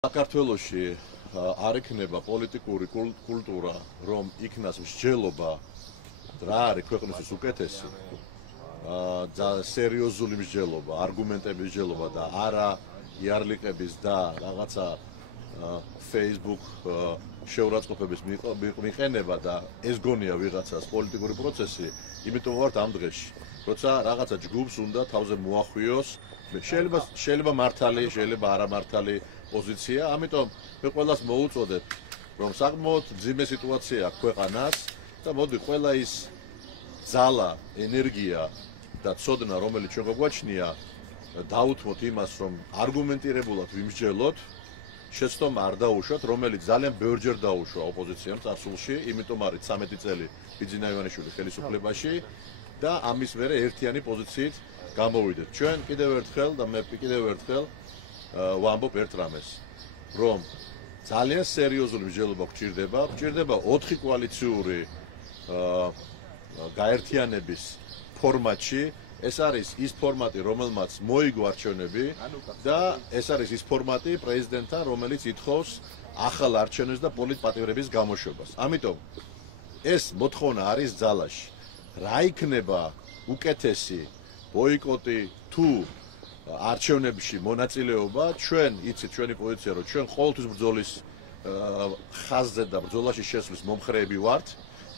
საქართველოში არ იქნება პოლიტიკური კულტურა, რომ იქნას მსჯელობა რა არის ქვეყნისთვის უკეთესი, სერიოზული მსჯელობა, არგუმენტების მსჯელობა და არა იარლიყების და რაღაცა Facebook შეურაცხყოფების მიყენება და ეს გონია ვიღაცას პოლიტიკური პროცესი, იმიტომ ვართ ამ დღეში, როცა რაღაცა ჯგუფს უნდა თავზე მოახვიოს, შეიძლება მართალი, შეიძლება არამართალი პოზიცია, ამიტომ მე ყველას მოუწოდებ, რომ საკმაოდ მძიმე სიტუაცია აქვს ქვეყანას და მოდი ყველა ის ძალა, ენერგია და ცოდნა, რომელიც ჩვენ გვაჩნია, დაუთმოთ იმას, რომ არგუმენტირებულად ვიმსჯელოთ, შეცდომა არ დაუშვათ, რომელიც ძალიან ბევრჯერ დაუშვა ოპოზიციამ წარსულში, იმიტომ არის 13 წელი ბიძინა ივანიშვილი ხელისუფლებაში და ამის მერე ერთიანი პოზიციით გამოვიდეთ. ჩვენ კიდევ ერთხელ და მე კიდევ ერთხელ ვამბობ ერთ რამეს, რომ ძალიან სერიოზული მსჯელობა გვჭირდება 4 კოალიციური გაერთიანების ფორმატში. ეს არის ის ფორმატი, რომელმაც მოიგო არჩევნები და ეს არის ის ფორმატი პრეზიდენტთან, რომელიც ითხოვს ახალ არჩევნებს და პოლიტპატიმრების გამოშვებას. ამიტომ ეს მოთხოვნა არის ძალაში. რა იქნება უკეთესი ბოიკოტი თუ არჩევნებში მონაწილეობა, ჩვენ იცით ჩვენი პოზიცია, რომ ჩვენ ყოველთვის ბრძოლის ხაზზე და ბრძოლაში შესვლის მომხრეები ვართ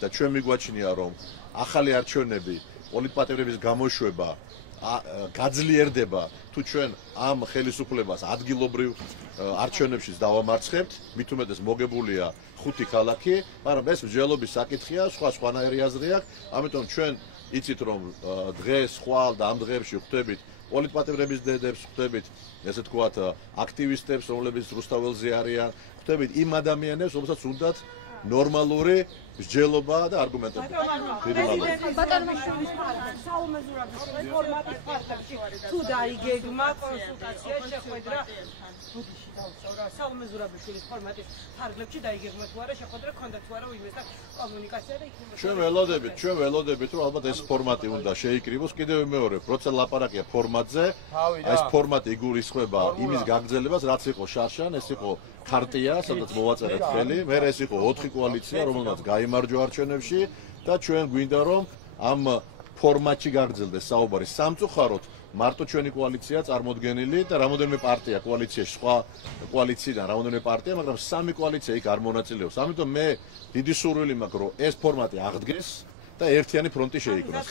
და ჩვენ მიგვაჩნია, რომ ახალი არჩევნები პოლიტპატიმრების გამოშვება გაძლიერდება თუ ჩვენ ამ ხელისუფლებას ადგილობრივ არჩევნებშიც დავამარცხებთ, მით უმეტეს მოგებულია 5 ქალაქი, მაგრამ ეს მსჯელობის საკითხია, სხვანაირი აზრი აქვს, ამიტომ ჩვენ იცით რომ დღეს ხვალ და ამ დღეებში ხვდებით პოლიტპატიმრების დედებს, ხვდებით ესე თქვათ აქტივისტებს, რომლებიც რუსთაველზე არიან, ხვდებით იმ ადამიანებს, რომელსაც უნდათ ნორმალური მსჯელობა და არგუმენტები. თუ დაიგეგმა კონსულტაცია შეხვედრა საულმე ზურაბიშვილის ფორმატის ფარგლებში დაიგეგმა თუ არა შეხვედრა ქონდა თუ არა ვინმესთან კომუნიკაცია და იქნება. ჩვენ ველოდებით რომ ალბათ ეს ფორმატი უნდა შეიკრიბოს. კიდევ მეორე, როცა ლაპარაკია ფორმატზე, ეს ფორმატი იგულისხმება იმის გაგრძელებას, რაც იყო შარშან, ეს იყო ქარტია, სადაც მოვაწერეთ ხელი, მე ეს იყო 4 კოალიცია, რომელმაც გაიმარჯვა არჩევნებში და ჩვენ გვინდა რომ ამ ფორმატში გაგრძელდეს საუბარი. სამწუხაროდ მარტო ჩვენი კოალიცია წარმოდგენილი და რამოდენიმე პარტია კოალიციაში, სხვა კოალიციიდან რამოდენიმე პარტია, მაგრამ 3 კოალიცია იქ არ მონაწილეობს. ამიტომ მე დიდი სურვილი მაქვს, რომ ეს ფორმატი აღდგეს და ერთიანი ფრონტი შეიქმნას.